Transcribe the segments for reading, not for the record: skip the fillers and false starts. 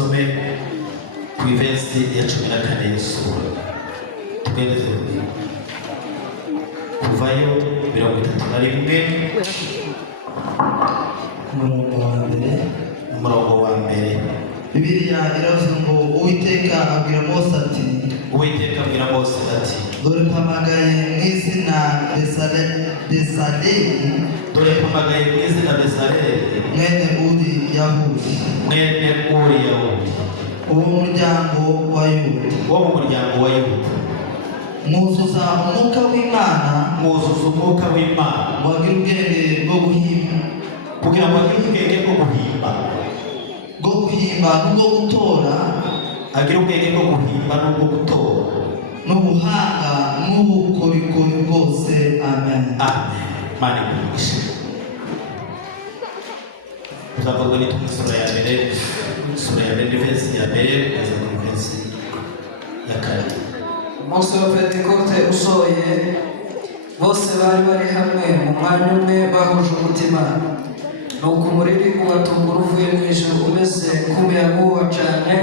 dusome ku verse ya 14 y'isura tugereze kuvayo 31 umurongo wa mbere. Bibiliya iravuga ngo Uwiteka abwira Mose ati dore mpamagaye mu izina Besaleli mwene Uri Yahudi uwo mu muryango wa Yuda mwuzuza umwuka w'Imana wagira ubwenge bwo guhimba kugira ngo agire ubwenge bwo guhimba n'ubwo gutora agire ubwenge bwo guhimba n'ubwo gutora n'ubuhanga n'ubukorikori bwose. Amen. Mani kugisha uzavuga ni sura ya mbere verse ya mbere kugeza ku verse ya kane. Umunsi wa Pentekote usohoye bose bari hamwe mu mwanya umwe bahuje umutima, nuko umuriri ubatungura uvuye mu ijuru umeze nk'umuyaga uhuha cyane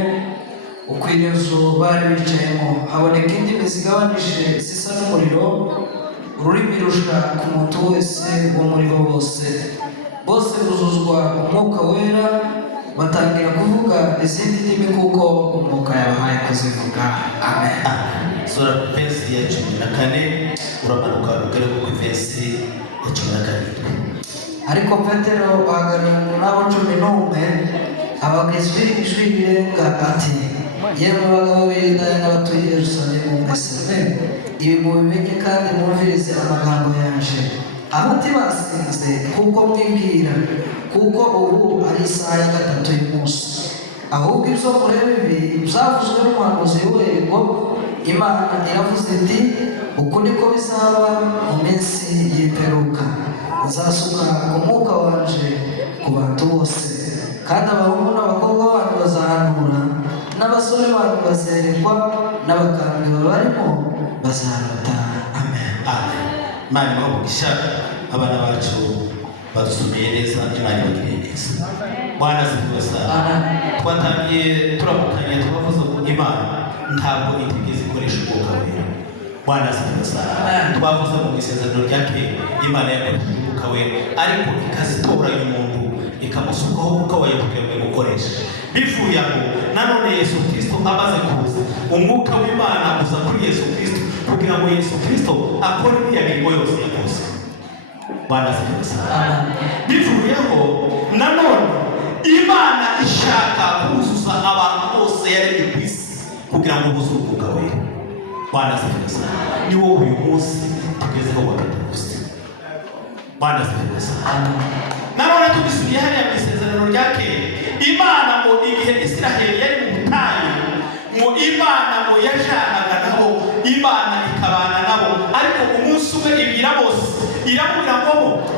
ukwira inzu bari bicayemo. Haboneka indimi zigabanije zisa n'umuriro, ururimi rushira ku muntu wese wo muri bo bose buzuzwa umwuka wera, batangira kuvuga izindi ndimi kuko umwuka yabahaye kuzivuga. Amen. Sura verse ya 14 uramanuka ugere ku verse ya 17. Ariko Petero ahagararana n'abo 11 abagizwe ijwi rirenga ati, yemwe bagabo b'Iyudaya n'abatuye i Yerusalemu mwese, ibi mubimenye kandi mwumvirize amagambo yanje. Abati basinze kuko mwibwira, kuko ubu ari isaha ya 3 y'umunsi. Ahubwo ibyo mureba ibi byavuzwe n'umuhanuzi Yoeli ngo Imana iravuze iti, uku niko bizaba mu minsi y'imperuka, nzasuka umwuka wanje ku bantu bose, kandi abahungu n'abakobwa banyu bazahanura, n'abasore banyu bazerekwa, n'abakambwe babarimo bazarota. Amen. Mani mugisha abana bacu badusomeye neza, Imana ibagirire neza. Bwana asifiwe sana. Twatangiye turamukanye tubavuze ngo Imana ntabwo itigeze ikoresha umwuka wera. Bwana asifiwe sana. Twavuze mu isezerano rya kera Imana yakoresheje umwuka wera, ariko ikazitoranya umuntu ikamusukaho umwuka wayo kugira ngo imukoreshe. Bivuye aho nanone Yesu Kristo amaze kuza, umwuka w'Imana uza kuri Yesu Kristo kugira ngo Yesu Kristo akore imirimo yose yakoze. Bwana asifiwe sana. Bivuye aho nanone Imana ishaka kuzuza abantu bose yaremye ku isi kugira ngo buzuze umwuka wera. Bwana asifiwe sana. Ni wowe uyu munsi tugezeho wa Pentekoste. Bwana asifiwe sana. Nanone tubisubiye hariya mu isezerano rya kera, Imana ngo igihe Isiraheli yari mu butayu, ngo Imana ngo yajanaga nabo, Imana ikabana nabo, ariko umunsi umwe ibwira bose iramubwira ngo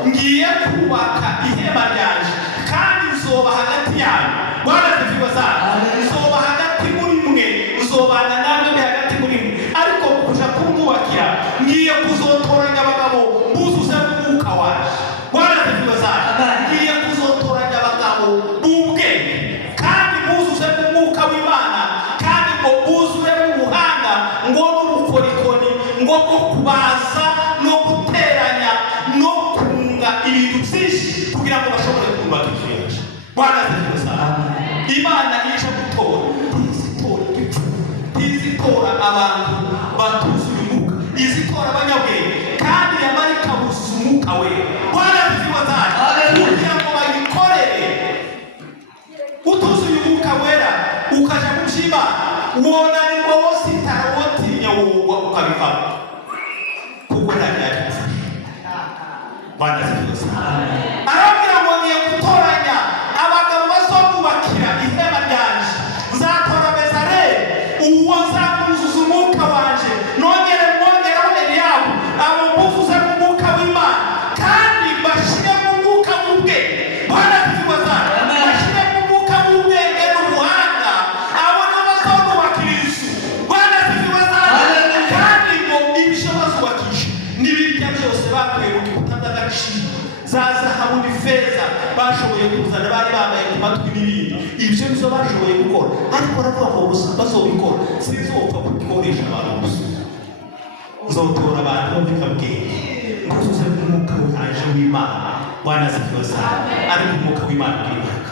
ngiye kubaka ihema ryanje kandi nzoba hagati yanyu. Bwana asifiwe sana. Nzoba hagati muri mwe, nzobana namwe hagati muri mwe, ariko kuja kumwubakira ngiye kuzotoranya abagabo buzuze umwuka waje. Bwana asifiwe sana. Ngiye kuzotoranya abagabo b'ubwenge kandi buzuze umwuka w'Imana, kandi ngo buzuze ubuhanga, ngo n'ubukorikori, ngo bwo kubaza no guteranya no kunga ibintu byinshi kugira ngo bashobore kubaka inzu yacu. Bwana asifiwe sana. Imana ije gutora, izitora abantu batuzuye umwuka, izitora abanyabwenge, kandi yamara ikabuzuza umwuka wera. Bwana asifiwe sana. Kugira ngo bayikorere utuzuye umwuka wera ukaja mu by'Imana, wona ni ngo wose itarawutinya wowe ukabivamo kuko ntabyagifasha. Bwana asifiwe sana. Arabwira ngo ngiye gutoranya abagabo bazomubakira ihema ryanje, nzatora Bezaleli uwo nzamuzuza umwuka wanje, mwongeraho Eliyabu abo muzuze mu mwuka w'Imana, kandi bashire mu mwuka w'ubwenge. Bwana asifiwe sana. Bashire mu mwuka w'ubwenge n'ubuhanga, abo n'abazomubakira inzu. Bwana asifiwe sana. Kandi ngo ibisho bazubakisha n'ibirya byose bakuye mu gitanda cy'agaciro za zahabu ibyo bashoboye gukora ariko baravuga ngo gusa bazobikora sinzopfa kubikoresha abantu gusa nzotora abantu b'abanyabwenge nguzuze umwuka wanje w'Imana Bwana asifiwe sana ariko umwuka w'Imana uri imbaraga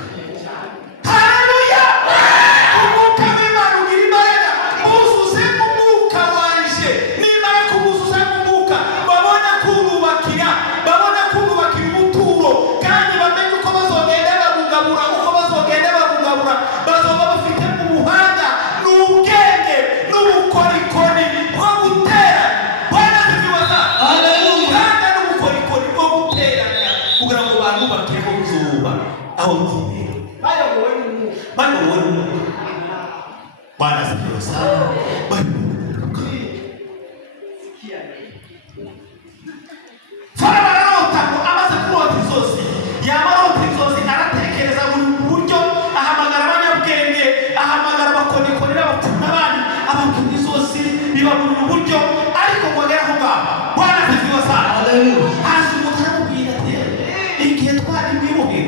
haleluya umwuka w'Imana uri imbaraga nguzuze umwuka wanje nimara kuguzuza umwuka babona kububakira ubuturo kandi bamenye uko bazogenda babugabura bazoba bafite ubuhanga n'ubwenge n'ubukorikori bwo gutera Bwana asifiwe sana haleluya n'ubukorikori bwo guteranya kugira ngo abantu bakire kuzuba aho nziye bayobowe Bwana asifiwe sana Fararota ngo amaze kurota inzozi yamarota inzozi aratekereza buri buryo ahamagara abanyabwenge ahamagara abakonikoni n'abapfumu n'abandi ababwira inzozi biba buri buryo ariko ngo agere aho ngaho Bwana asifiwe sana hasi umuntu aramubwira ati igihe twari mwibohe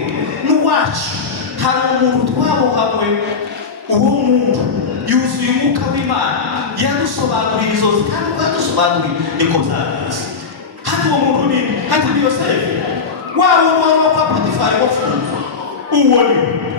n'uwacu hari umuntu twabohamwe uwo muntu yuzuye umwuka w'Imana yadusobanurira inzozi kandi uko yadusobanuriye niko byagenze uwo muntu ni hati ni Yosefu wao kwa Potifari wafunzwe uwo ni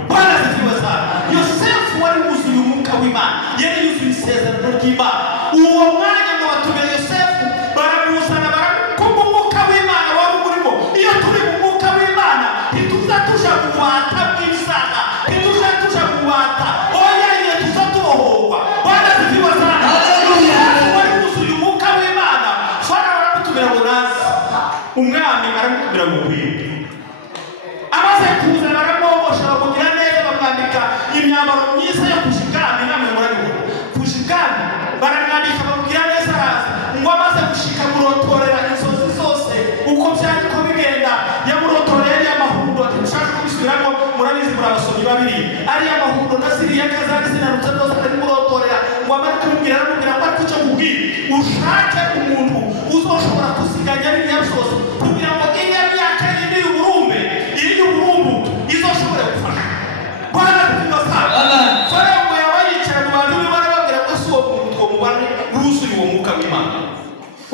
Bwana asifiwe sana Yosefu wari wuzuye umwuka w'Imana yari yuzuye isezerano ry'Imana uwo mwanya ngo batumye Yosefu baramuzana barakumva umwuka w'Imana wari urimo iyo turi mu mwuka w'Imana ntituzatusha kubata bw'ibisaka ntituzatusha kubata oya ile tuzatubohorwa Bwana asifiwe sana haleluya wari wuzuye umwuka w'Imana Farao aramutumira ngo umwami aramubwira ngo kwita amaze kuza baramwogosha bakugira neza bakandika imyambaro myiza yo kushikana namwe murabibona kushikana baramwandika bakugira neza araza ngo amaze gushika murotorera inzozi zose uko byari ko bigenda yamurotorera y'amahundo atashaka kubisubiramo murabizi muri abasomyi babiri ari y'amahundo nasiriya kazari sinarutse zose ari murotorera ngo amare kumubwira aramubwira ngo ariko icyo mubwira ushake umuntu uzoshobora kusiganya biriya byose kugira ngo iriya myaka iri y'uburumbe izoshobora gufasha Bwana asifiwe sana Farao ngo yaba yicara mu bantu barababwira ko si uwo muntu twomubane wuzuye uwo mwuka w'Imana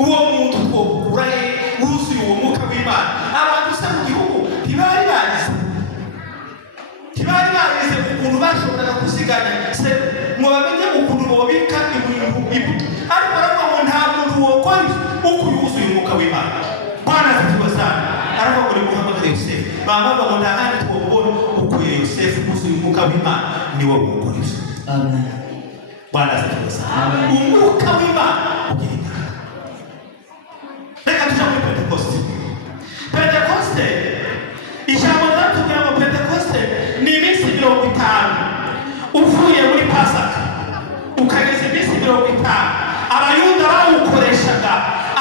uwo muntu twokura wuzuye uwo mwuka w'Imana abantu se mu gihugu ntibari bagize ukuntu bashoboraga kusiganya se ngo bamenye ukuntu bobika ibintu ariko baravuga ngo nta muntu wokora uko yuzuye umwuka w'Imana Bwana asifiwe sana aravuga ngo Muhammad Yosefu bambaga ngo nta handi twobona ukuye Yosefu wuzuye umwuka w'Imana niwe wokora ibyo amen Bwana asifiwe sana umwuka w'Imana ugira reka tujya muri Pentekoste ijambo ryatubwira ngo Pentekoste ni iminsi 50 uvuye muri Pasaka ukageza iminsi 50 abayuda bawukoreshaga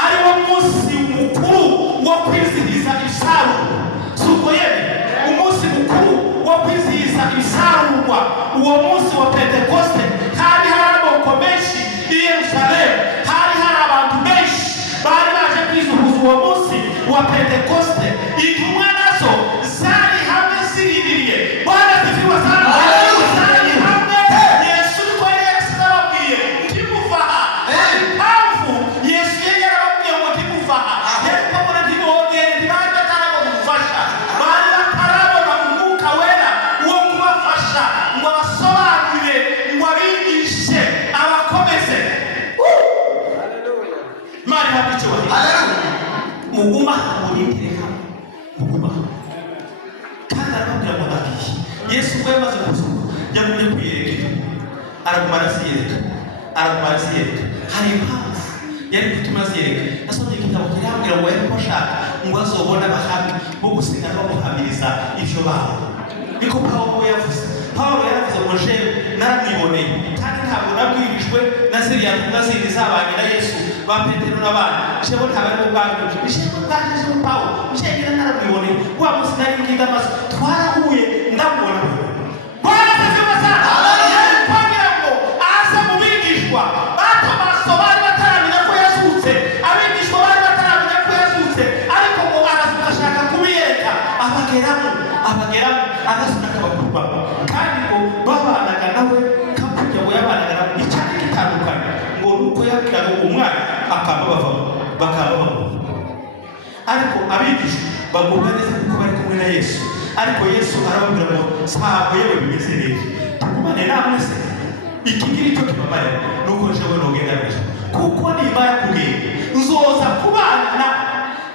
ari wo munsi mukuru wo kwizihiza ibisarurwa suko yene umunsi mukuru wo kwizihiza ibisarurwa uwo munsi wa Pentekoste hari amoko menshi i Yerusalemu hari abantu benshi bari baje kwizihiza uwo munsi wa Pentekoste intumwa nazo zari hamwe ziririye Bwana asifiwe sana zari hamwe Yesu ko yasababwiye ntimuvaha impamvu Yesu yarababwiye ngo ntimuvaha ariko bona ntibogere ntibari batarabona umufasha bari batarabona umwuka wera wo kubafasha ngo basobanurire ngo abigishe abakomeze Mari hapicho muguma murindireka muguma kandi arababwira ngo bagiye Yesu we maze kuzuka yagumye kwiyereka aragumana siyereka hari impamvu yari gutuma ziyereka nasomye igitabo kirambwira ngo yari bashaka ngo azobona abahamya bo gusiga no guhamiriza ibyo baho niko Pawulo yavuze ngo jewe naramwiboneye kandi ntabwo nabwirijwe na ziriya ntumwa zindi zabanye na Yesu ba Petero n'abandi jewe ntabwo ari ubwanjye jewe Pawulo jewe naramwiboneye wa munsi nari ngiye amaso twarahuye ndamubona Bwana asifiwe sana yari kwambira ngo aza mu bigishwa batomaso bari bataramenya ko yazutse abigishwa bari bataramenya ko yazutse ariko ngo arashaka kubiyereka abageramo agasunaka bakurwa kandi ngo kugira ngo umwana akaba bavamo bakaba bavamo. Ariko abigisha bagubwa neza kuko bari kumwe na Yesu. Ariko Yesu arababwira ngo ntabwo yewe bimeze neza, tugumane namwe se. Iki ngiki cyo kibamare nuko jewe nogenda neza kuko nimara kugenda nzoza kubana na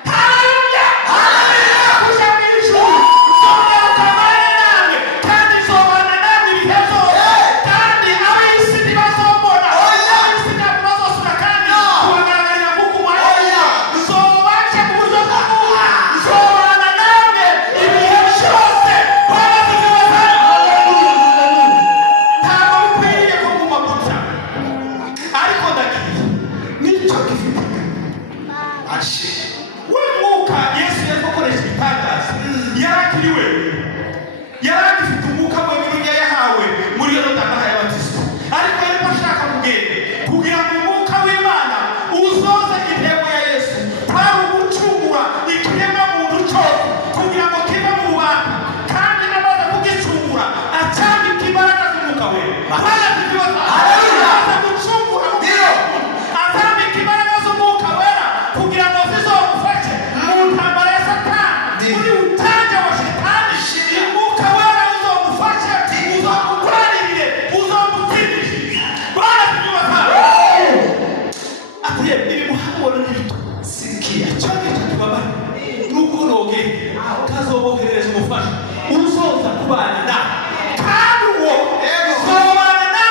haleluya haleluya kuja mw'ijuru nzongera kubana namwe kandi nzobana namwe ibihe byose kandi ab'isi ntibazobona ab'isi ntabwo bazosura kandi kubagaragarira nk'uko mwanya nzobaca mu buryo bw'umwuka nzobana namwe ibihe byose ntabwo bikwiriye ko muguma gutya. Ariko ndagiye nicyo gifite ashe we mwuka Yesu yakoresha ibitangaza yarakiriwe yaragifite umwuka we n'ibyo yahawe muri yo ndamaha y'abatisi. Ariko yarimo ashaka kugenda kugira ngo umwuka w'Imana uzoze intego ya Yesu twari ugucungura ikiremwa muntu cyose kugira ngo kibe mu bantu kandi namaze kugicungura acyambika imbaraga z'umwuka we aza gucungura azambika imbaraga z'umwuka wera kugira ngo zizomufashe mu ntambara ya Satani muri utanja wa Shetani. Umwuka wera uzomufashe uzomukuranirire uzomutsindishe Bwana tunyubaka atiye ibi muhabona n'ibito sikia cyane cyakibabana nuko noge kazobohereza umufasha uzoza kubana na kandi uwo zobana na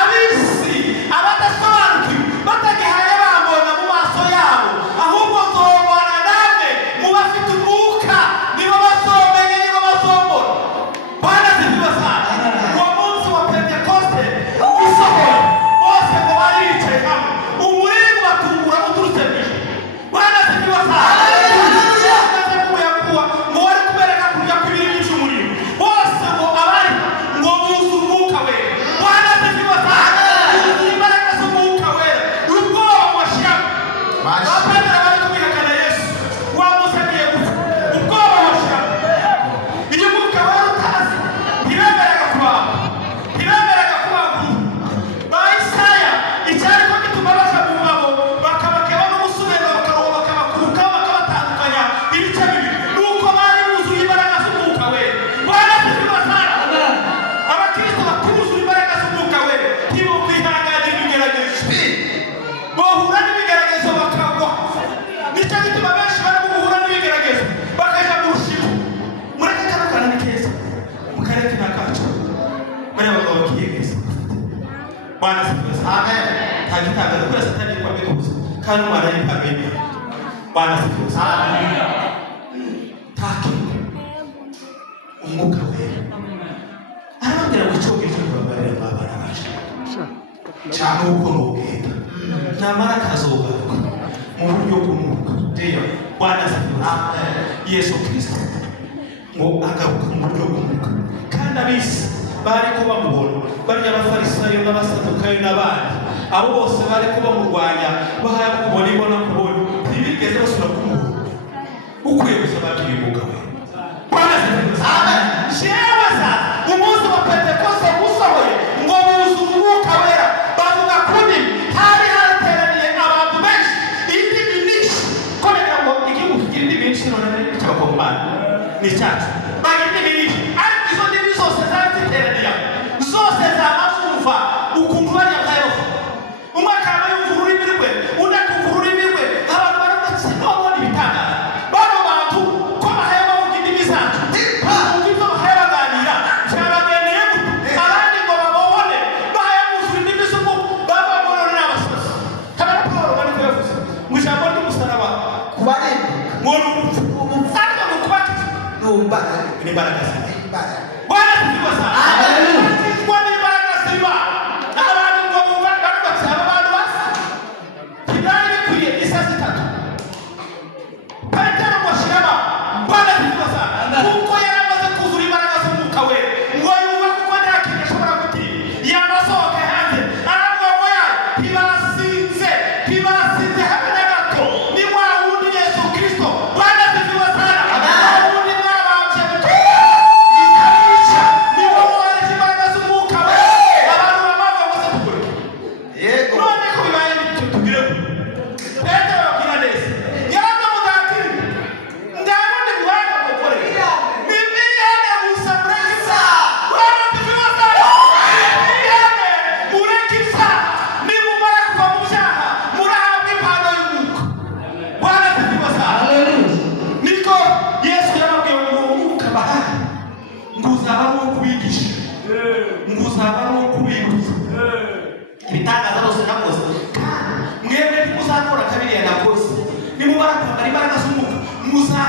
ab'isi abadasobanukiwe batagihaye bambona mu maso yabo ahubwo zobana namwe mu bafite umwuka nibo bazomenya nibo bazombona. Bwana zibibasana uwo munsi wa Pentekoste usohoye bose ngo baricaye hamwe umuriro batungura uturutse mw'ijuru. Bwana zibibasana ngo wari kubereka kurya kw'ibiri by'umuriro bose ngo abari ngo buze umwuka wera. Bwana zibibasana buze imbaraga z'umwuka wera ubwoba washiramo abapatara bari kubihakana Yesu wamusagiye gupfa ubwoba washiramo iyo umwuka wera utazi ntibemeraga kubamba ntibemeraga kubagura ba Isaya icyari ko gituma baja mu ngabo bakabakeba n'umusubeno bakaroba bakabakuruka bakabatandukanya ibice bibiri nuko bari buzuye imbaraga z'umwuka wera. Bwana zibibasana abakristo batuzuye imbaraga z'umwuka wera ntibokwihanganira ibigeragezo bohura n'ibigeragezo bakagwa. Nicyo gituma benshi bari guhura n'ibigeragezo bakaja mu rushigo. Mureke karakana ni keza mukareke nakacu muri abagabo bakiyegeza. Bwana zibibasana amen. Ntagitangaza kuri Satani kwa bikuza kandi umwana y'impamenya. Bwana zibibasana amen. Taki umwuka wera arababwira ngo icyo ngicyo kibabarira abana bacu cyane uko nugenda namara kazogaruka mu buryo bw'umwuka. Bwana zibibasana Yesu Kristo ngo agaruka mu buryo bw'umwuka kandi ab'isi bari ko bamubona barya abafarisayo n'abasadukayo n'abandi abo bose bari ko bamurwanya bahaya kubona ibona kubona ntibigeze basubira kumubona. Ukwiye gusaba kiribuka we. Bwana zibibasana amen. Jewe sasa umunsi wa Pentekoste usohoye ngo buze umwuka wera bavuga kuri hari hateraniye abantu benshi indimi nyinshi kubera ngo igihugu kigira indimi nyinshi none cy'abakomani ni cyacu bagira indimi nyinshi ariko izo ndimi zose zari ziteraniye zose zamazumva ukumva bari akayo umwe akaba yumva ururimi rwe undi akumva ururimi rwe abantu baravuga ati nobona ibitangaza bano bantu ko bahaye bavuga indimi zacu bumva ibyo bahaye baganira byabagendeye gute abandi ngo babone bahaye buzura indimi z'umwuka bababona n'abasazi. Kabera Pawulo bari kuyavuza mu ijambo ry'umusaraba kubaremba ngo ni urupfu ariko ngo kubatiza ni imbaraga z'Imana. Bwana zibibasana amen. Batizwa n'imbaraga z'Imana n'abantu ngo bumva barubatse aba bantu basa ntibari bikwiye isa zitatu Petero ngo ashirama. Bwana zibibasana kuko yari amaze kuzura imbaraga z'umwuka wera ngo yumva kuko nta kintu ashobora gutinya yamasohoke hanze aravuga ngo ya ntibasinze habe na gato ni wa wundi Yesu Kristo. Bwana zibibasana amen. Wundi mwabambye ikabisha ni wowe waje imbaraga z'umwuka wera abantu bamaze kugura. None ko bibaye bityo tubwire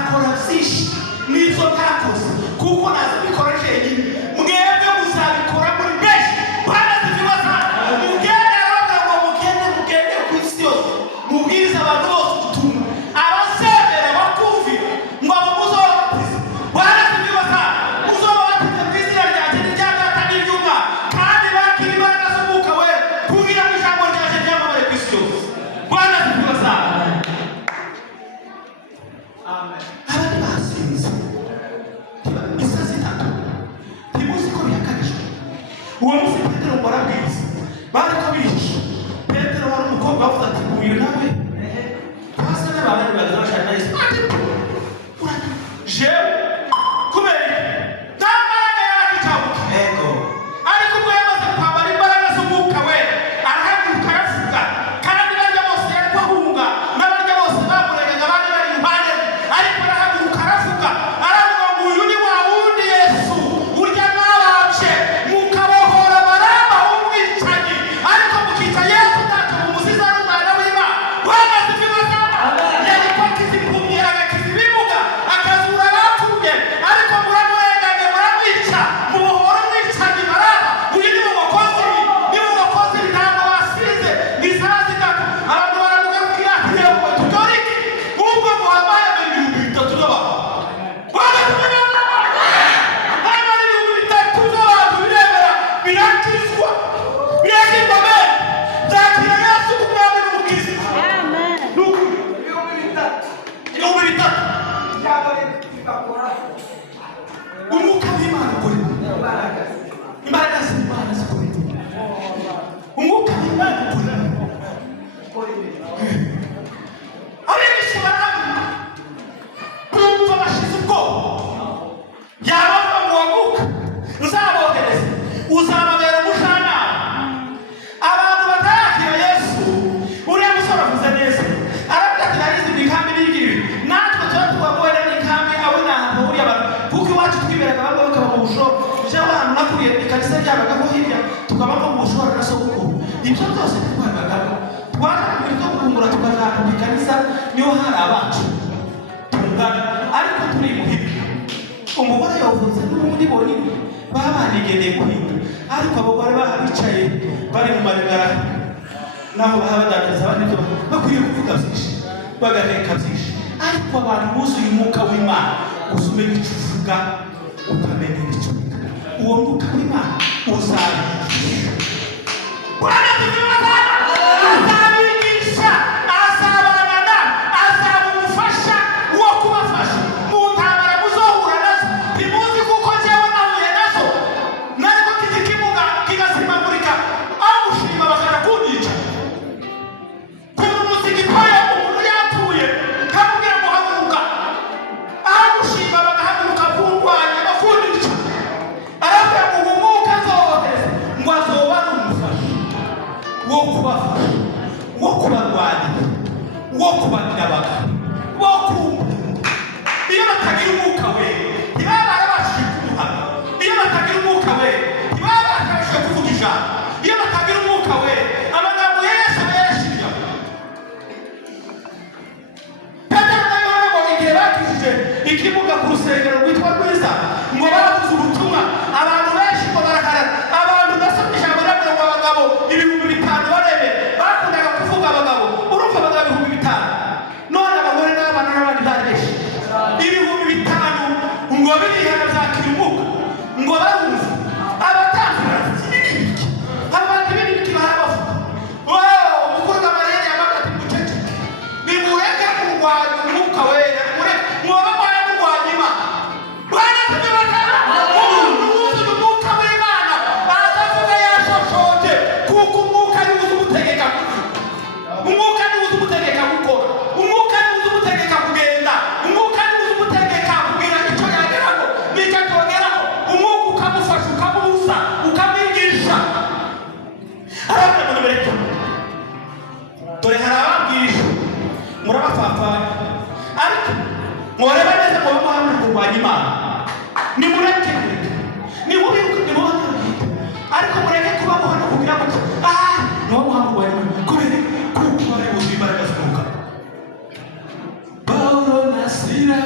nzakora byinshi n'ibyo ntakoze kuko nazabikora jenyine mwebwe muzabikora muri benshi banazibibaza mugende aravuga ngo mugende ku isi yose mubwiriza abantu bose ubutumwa abazemera bakumvira ngo abo muzobabatiza banazibibaza muzobabatiza mu izina ryanjye n'irya Data n'iry'Umwana kandi bakira imbaraga z'Umwuka Wera kugira ngo ijambo ryanjye ryamamare ku isi yose banazibibaza. Abandi basinze isazi itatu ntimuzi ko bihakanijwe. Uwo munsi Petero ngo arabwiriza bariko bihisha. Petero wari umukobwa wavuze ati uyu nawe hasa n'abantu bazabashaka na Yesu ati jewe kubera nta mbaraga yari icabuka ariko ubwo yamaze kwambara imbaraga z'Umwuka Wera arahaguruka aravuga kandi barya bose yari kwahunga n'abarya bose bamuregaga bari bari impande ariko arahaguruka aravuga ngo uyu ni wa wundi Yesu urya mwabanje mukabohora Baraba w'umwicanyi ariko mukica Yesu ntacyo mumuziza ari umwana w'Imana wamaze ibibazo yari kwakiza impumyi agakiza ibimuga akazura abapfubye ariko muramurenganya muramwica mubohora umwicanyi Baraba uyu ni mu bakozi ntabwo basize isaha zitatu abantu baramugarukira ati yewe tukora iki ubwo muhabaye 3,000 z'abantu birakizwa birakizwa mbere zakira Yesu kumwami n'umukiza. Ibihumbi bitatu umwuka w'Imana ukora imbaraga z'Imana zikora umwuka w'Imana ukora abigisha baravuga bumva bashize ubwoba yabavuga ngo waguka uzabohereza uzababera umujyanama. Abantu batarakira Yesu uriya musore avuze neza aravuga ati narizi mu ikambi n'igiri natwe tuba tubabohera n'ikambi aho n'ahantu huriye abantu kuko iwacu twiberaga bamwe bakaba mu bushoro cyangwa ahantu nakuriye ikanisa ryabagaho hirya tukaba nko mu bushoro na sogokuru ibyo byose twabagamo twaje mu byo gukumbura tukazaha mu ikanisa niho hari abacu tungana ariko turi muhibi umugore yavuze n'ubundi bonyine babanigendeye guhinga ariko abagore babicaye bari mu marigara naho bahabadandariza abandi byo bakwiriye kuvuga byinshi bagateka byinshi ariko abantu buzuye umwuka w'Imana usumenya icyo uvuga ukamenya icyo uvuga uwo mwuka w'Imana uzabigisha azabigisha azabana azaba umufasha wo kubafasha mu ntambara muzohura nazo ntimuzi kuko njyewe nahuye nazo nariko kizikimuga kigasimagurika aho gushima bakara kunyica kuva musigitoya umuntu yapfuye kamubwira ngo haguruka aho gushima bagahaguruka kundwanya bakunyica aravuga ngo uwo mwuka azobohereza ngo azoba ari umufasha wo kubafasha wo kubarwanya wo kubagira abagabo wo kumva iyo batagira umwuka we ntibaba barabashije kumuhana iyo batagira umwuka we ntibaba barabashije kuvuga ijambo iyo batagira umwuka we amagambo Yesu bayashirira. Petero na Yohana ngo igihe bakijije ikimuga ku rusengero rwitwa Rwiza ngo baravuze ubutumwa abantu benshi ngo barakarara abantu basomye ijambo rabwira ngo abagabo 5,000 barebe bakundaga kuvuga abagabo urumva abagabo 5,000 none abagore n'abana n'abandi bari benshi 5,000 ngo birihana byakira umwuka ngo barumva abatangira abandi b'ibiki barabavuga umukuru w'amarere yabaga ati mucece nimureke kurwanya umwuka wera mwoba mwana murwanya Imana bwana tubibakana umuntu wuzuye umwuka w'Imana azavuga yashoshoje kuko umwuka niwe uzi umutegeka umwuka niwe uzi umutegeka gukora umwuka niwe uzi umutegeka kugenda umwuka niwe uzi umutegeka kugira icyo yageraho n'icyo atongeraho umwuka ukamufasha ukamubuza ukamwigisha. Aravuga ngo nimereke dore hari ababwirisha murabapfapfanya ariko mworeba neza ngo bamuhamwe kurwanya Imana nimureke ariko mureke kuba muhano kugira ngo niwo muhamwe kurwanya Imana kubera kuko bari buzuye imbaraga z'umwuka. Pawulo na Sila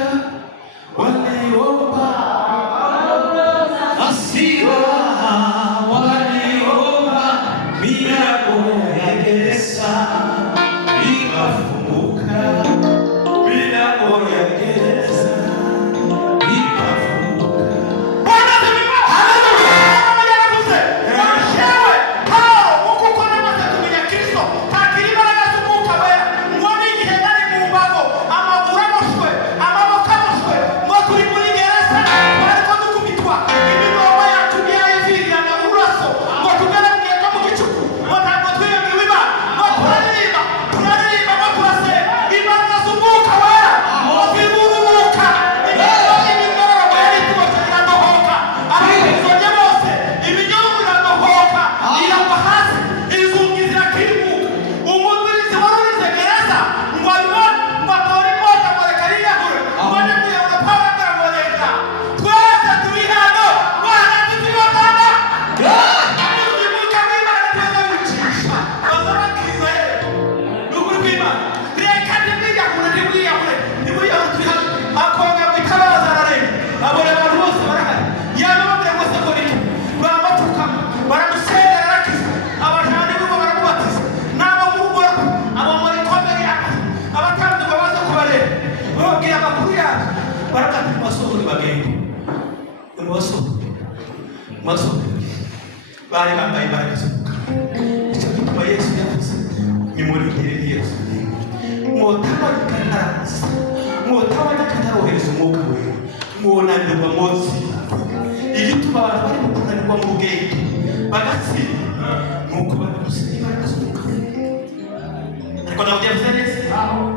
masoko bari bambaye imbaraga z'umwuka. Icyo gituma Yesu yavuze nimurindire Yesu mwotaboneka ntaraza mwotaboneka ntarohereza umwuka we mwonanirwa munsi. Igituma abantu bari kunanirwa mu bwenge bagatsinda nuko bari gusiga imbaraga z'umwuka we. Ariko ntabwo yavuze neza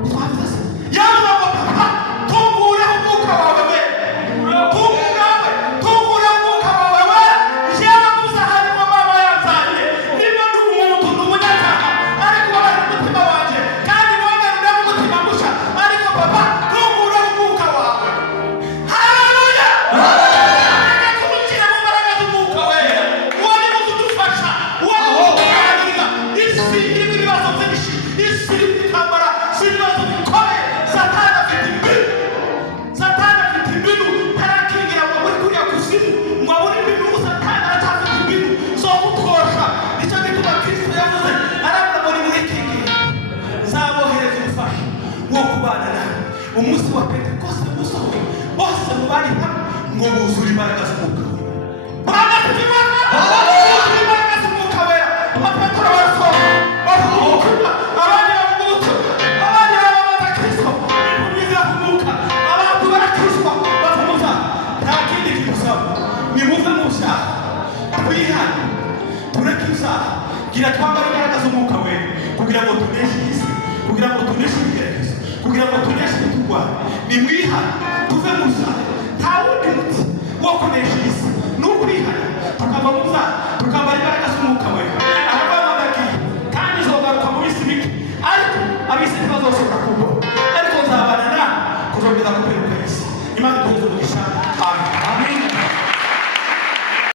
twavuze yavuze ngo papa tungureho umwuka wawe we tungureho umwuka wawe we jewe muzaharimo mama yanzanye niba ndi umuntu ndi umunyacyaha ariko wabari umutima wanje kandi wongerera umutima musha ariko papa tungureho umwuka wawe. Haleluya! Tumukire mu mbaraga z'umwuka we uwo ni mu kudufasha uwo ni mu kuganira isi irimo ibibazo byinshi isi irimo intambara z'ibibazo bikomeye. Satani afite ibintu ntarakingira ngo muri kuriya kuzimu ngo abure ibintu Satani aracyafite ibintu zo gutosha. Nicyo gituma Kristo yavuze arabona muri mwikingira nzabohereza umufasha wo kubana nawe. Umunsi wa Pentekoste musohoye bose mubari hamwe ngo buzure imbaraga z'umwuka we. Bwana tuzimana buzure imbaraga z'umwuka wera. Petero barasohoka bavuga ubutumwa abandi bavuga ubutumwa abandi barabaza Kristo ibumvira ku mwuka abantu barakizwa batamuza. Nta kindi kidusaba nimuve mu byaha twihane tureke ibyaha gira twambare imbaraga z'umwuka we kugira ngo tuneshe isi kugira ngo tuneshe ibigeragezo kugira ngo tuneshe iturwara. Nimwihane tuve mu byaha. Nta wundi muti wo kunesha isi ni ukwihana tukava mu byaha tukambara imbaraga z'umwuka we. Aravuga ngo ndagiye kandi izogaruka mu minsi mike ariko ab'isi ntibazoshoka kuba